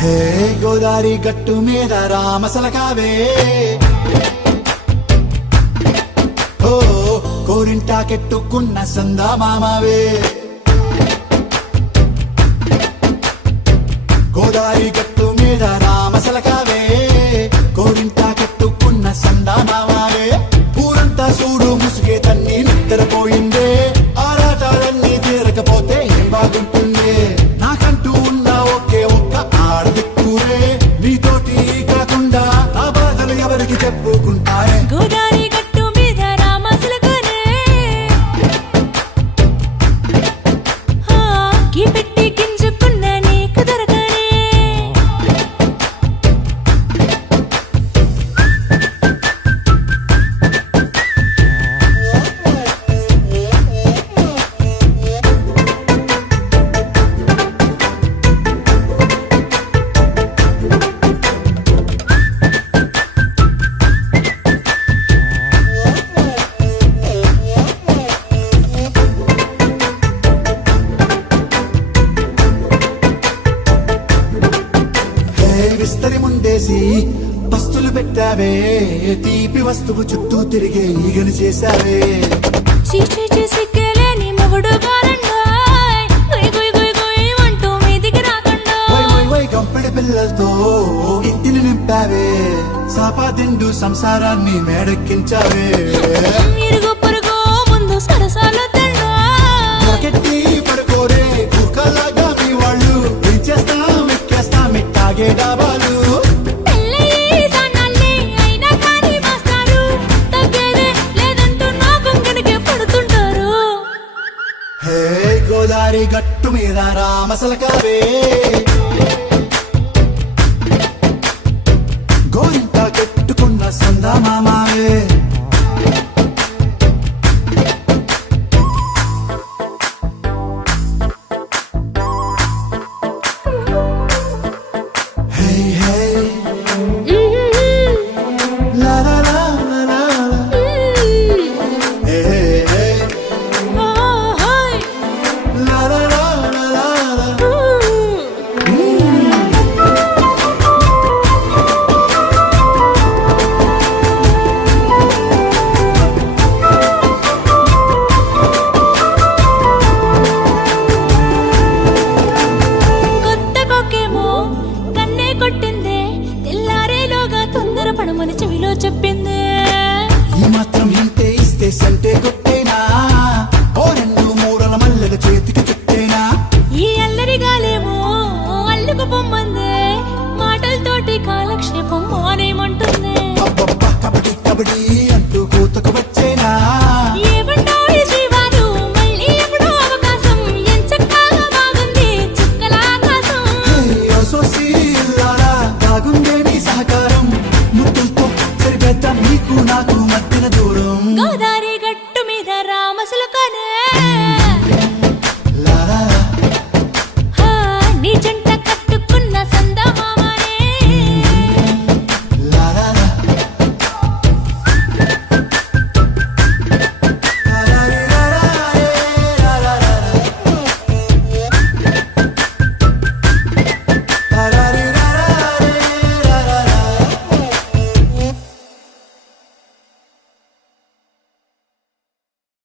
హే గోదారి గట్టు మీద రామసలకావే ఓ కోరింటాకెట్టుకున్న సందా మామావే గోదారి గట్టు మీద రామసలకావే కోరింటాకెట్టుకున్న సందా మామావే ఊరంతా చూడు ముసుగే తన్ని నిద్రపోయిందే ఆరాటాలన్నీ తీరకపోతే ఏం బాగుంటుంది నాకంటూ ఉన్న ఒకే ఒక్క ఆడదిక్కురే నీతోటి కాకుండా ఆ బాధలు ఎవరికి చెప్పుకుంటారే గోదారి గట్టు మీద రామసలకనే కి పెట్టి గింజుకున్న నీకు దొరకనే విస్తరి ముందేసి పస్తులు పెట్టావే తీపి వస్తువు చుట్టూ తిరిగే ఈగను చేశావే చీచీ సిగ్గలేని మొగుడు గారండాయ్ గుయ్ గుయ్ గుయ్ గుయ్ అంటూ మీదికి రాకుండా వై గంపెడి పిల్లలతో ఇంటిని నింపావే సాపాదిండు సంసారాన్ని మేడెక్కించావే ఇరుగు పొరుగు ముందు సరసాలొద్దండా పకెట్టి పడుకోరే కుక్కలాగా మీ వాళ్ళు ఏం చేస్తాం ఎక్కేస్తాం ఎట్టాగే డాబాలు పెళ్ళయి సన్నాళ్ళే అయినా కానీ మాస్తారు తగ్గేదే లేదంటూ నా కొంగనికే పడుతుంటారు హే గోదారి గట్టు మీద రామసలకావే గోరింట కట్టుకున్న సందా మామావే Hey, hey, la la la la la la. Hey, hey, hey, la la la la la la. కొత్త కొక్కేమో కన్నే కొట్టిందే తెల్లారేలోగా తొందర పడమని చెవిలో చెప్పిందే ఈ మాత్రం ఇంతే ఇస్తే సంటే కొట్టేనా ఓ రెండు మూడల మల్లెల చేతికి చుట్టేనా ఈ అల్లరి గాలేమో అల్లుకు పొమ్మందే మాటలతోటి కాలక్షేపం మానేమంటుందే అబ్బబ్బా కబడ్డీ కబడ్డీ